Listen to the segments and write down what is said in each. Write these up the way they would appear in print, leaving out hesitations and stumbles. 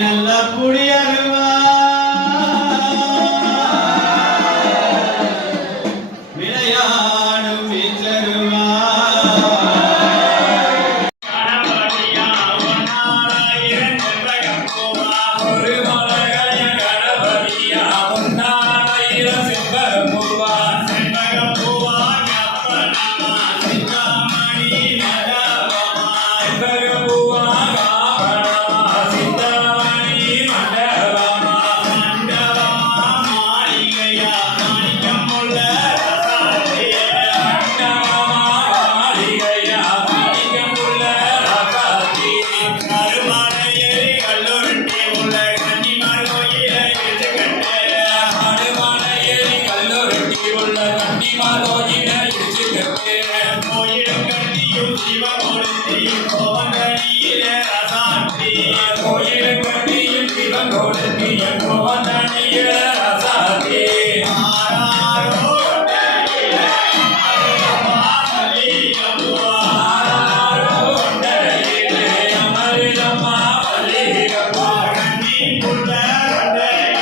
நல்ல புடியருவா விளையாடும் வீச்சருவா ஒரு மலகளைய கணபதியா உன்னாயிரம் செம்பரம் பூவா செம்பகம் பூவா ஞாபகமா சிந்தாமணி மண்டபமா செம்பகம் பூவா காபணமா சிந்தாமணி மண்டபமா மண்டபமா மாளிகையா மாணிக்கமுள்ள ரசாத்தியே மண்டபமா மாளிகையா மாணிக்கமுள்ள ரசாத்தியே கருமாலையே கல்லுருட்டி உள்ள கன்னிமார் கோயிலை இடிச்சுக்கட்டு கருமாலையே கல்லுருட்டி உள்ள கன்னிமார் கோயிலை இடிச்சுக்கட்டு கோயிலும் கட்டியும் சிவகோலத்தையும் கோவந்தனியிலே ரசாத்தி கோயிலும் கட்டியும் சிவகோலத்தையும் கோவந்தனியிலே ரசாத்தி ஆராரோ கொண்டையிலே மல்லிகப்பூவா ஆராரோ கொண்டையிலே அமரிதம்மா மல்லிகப்பூ கன்னிக்குள்ள கொண்டையிலே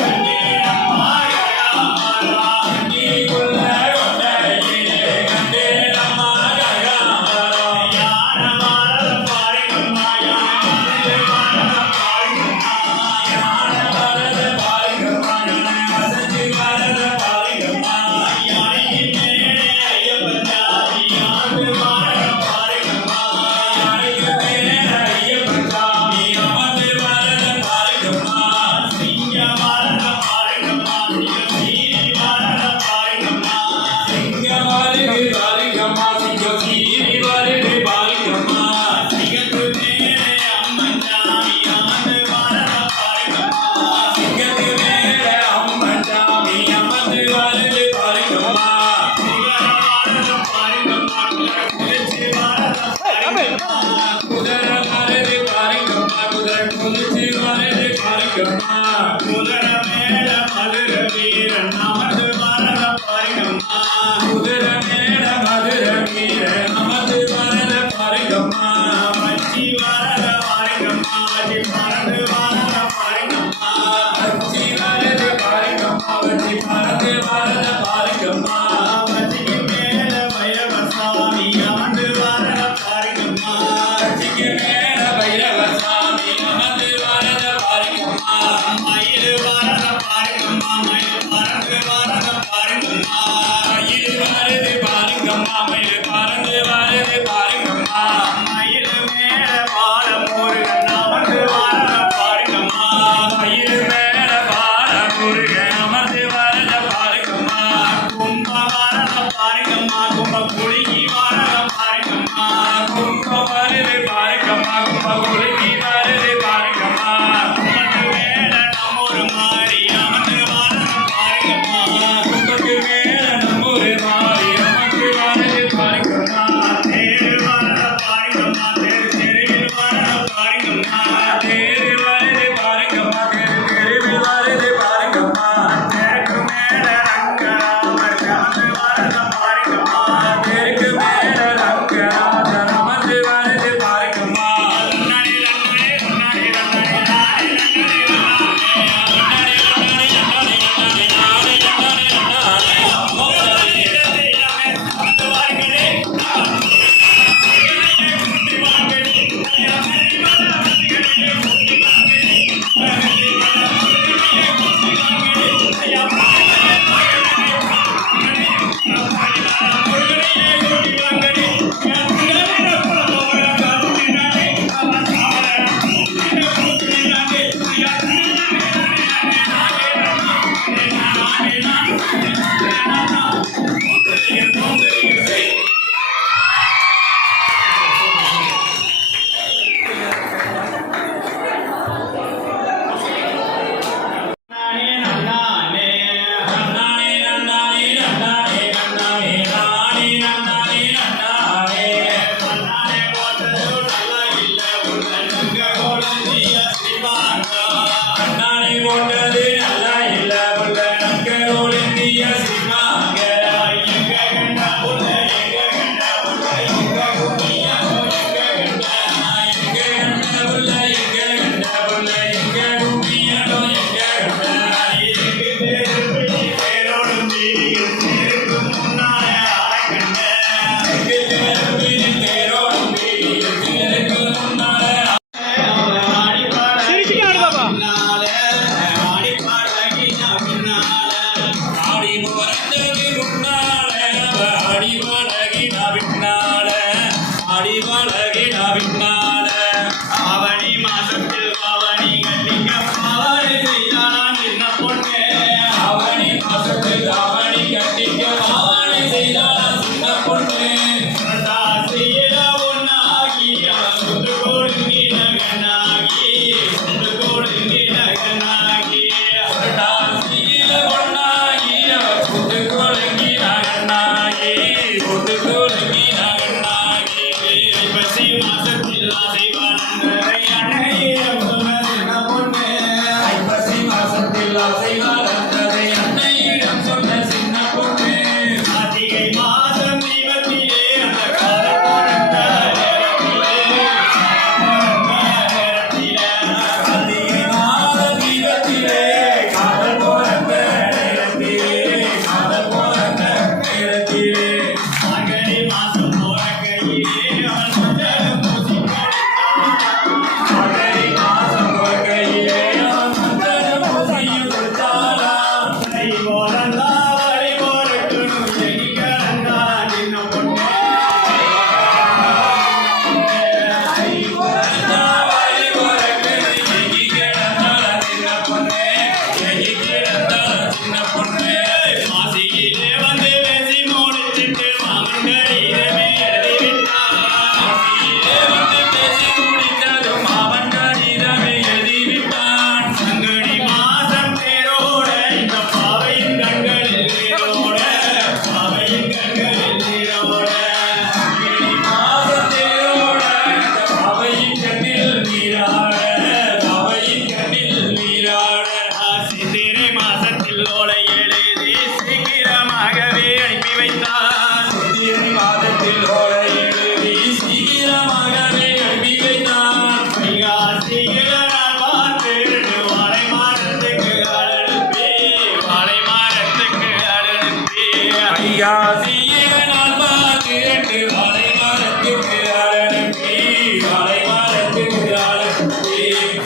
கண்ணீரம்மா கயாமரா கன்னிக்குள்ள கொண்டையிலே கண்ணீரம்மா கயாமரா யானமாரத பாரிகம்மா யானமாரத பாரிகம்மா யானமாரத பாரிகம்மா வசதி மாரத பாரிகம்மா யானையின் மேலே ஐயப்பச்சாமி யானமாரத பாரிகம்மா யானையின் மேலே ஐயப்பச்சாமி அமர்ந்து மாரத பாரிகம்மா சிங்கமாரத பாரிகம்மா சீரி மாரத பாரிகம்மா சிங்கமாரது பாரிகம்மா சிங்கசீரி மாரது பாரிகம்மா சிங்கத்து மேலே அம்மன் சாமி அமர்ந்து மாரத பாரிகம்மா சிங்கத்து மேலே அம்மன் சாமி அமர்ந்து மாரது பாரிகம்மா குதிரமாரத பாரிகம்மா குதிச்சு மாரத பாரிகம்மா குதிர மாரது பாரிகம்மா குதிர குதிச்சு மாரது பாரிகம்மா குதிர மேல மதுர வீரன் அமர்ந்து மாரத பாரிகம்மா குதிர மேல மதுர வீரன் அமர்ந்து மாரத பாரிகம்மா வச்சி மாரத பாரிகம்மா வச்சி பறந்து மாரத பாரிகம்மா வச்சி மாரத பாரிகம்மா வச்சி பறந்து மாரத பாரிகம்மா வச்சிக்கு மேல பைரவர் சாமி அமர்ந்து மாரத பாரிகம்மா வச்சிக்கு மேல பைரவர் சாமி அமர்ந்து மாரத பாரிகம்மா மயில் மாரத பாரிகம்மா மயில் பறந்து மாரத பாரிகம்மா மயில் மாரது பாரிகம்மா மயில் பறந்து மாரது பாரிகம்மா மயில் மேல பாலம் முருகன் அமர்ந்து மாரத பாரிகம்மா மயில் மேல பாலம் முருகன் அமர்ந்து மாரத பாரிகம்மா கும்ப மாரத பாரிகம்மா கும்ப குலுங்கி மாரத பாரிகம்மா கும்ப மாரது பாரிகம்மா கும்ப குலுங்கி மாரது பாரிகம்மா கும்பத்து மேல நம்மொரு மாறி அமர்ந்து மாரத பாரிகம்மா கும்பத்து மேல நம்மொரு மாறி அமர்ந்து மாரது பாரிகம்மா தேரு மாரத பாரிகம்மா தேரு தெருவில் மாரத பாரிகம்மா தேரு மாரது பாரிகம்மா தேரு தெருவில் மாரது பாரிகம்மா தெருக்கு மேல ரங்கராமர் அமர்ந்து மாரத பாரிகம்மா தெருக்கு மேல ரங்கராமர் அமர்ந்து மாரது பாரிகம்மா நன்னடி நன்னடி நன்னடி நன்னடி நாடி நன்னடி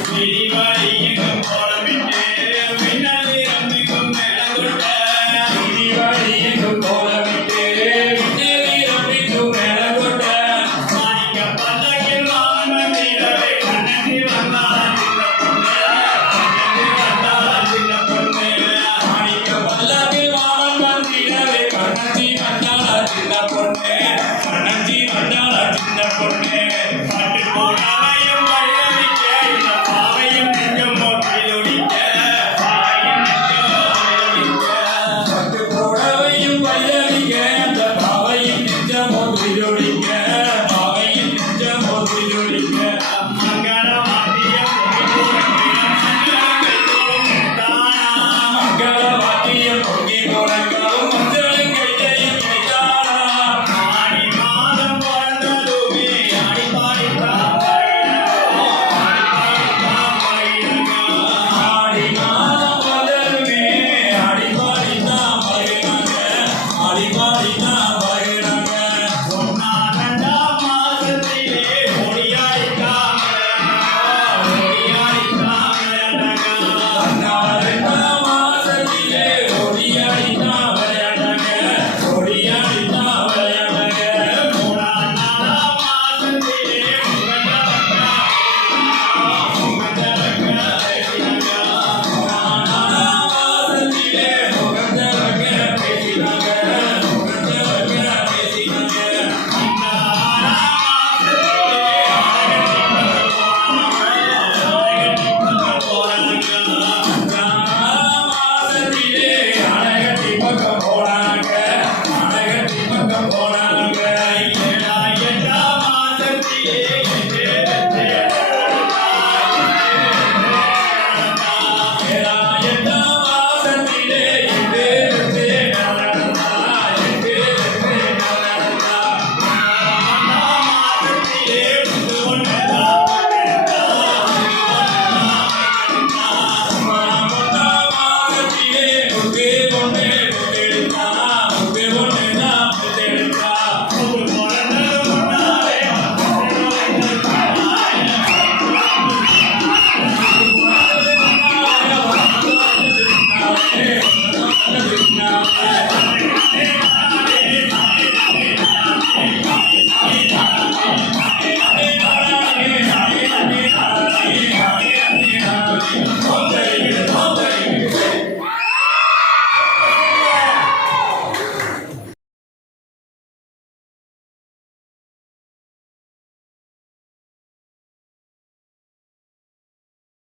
சிறிவரை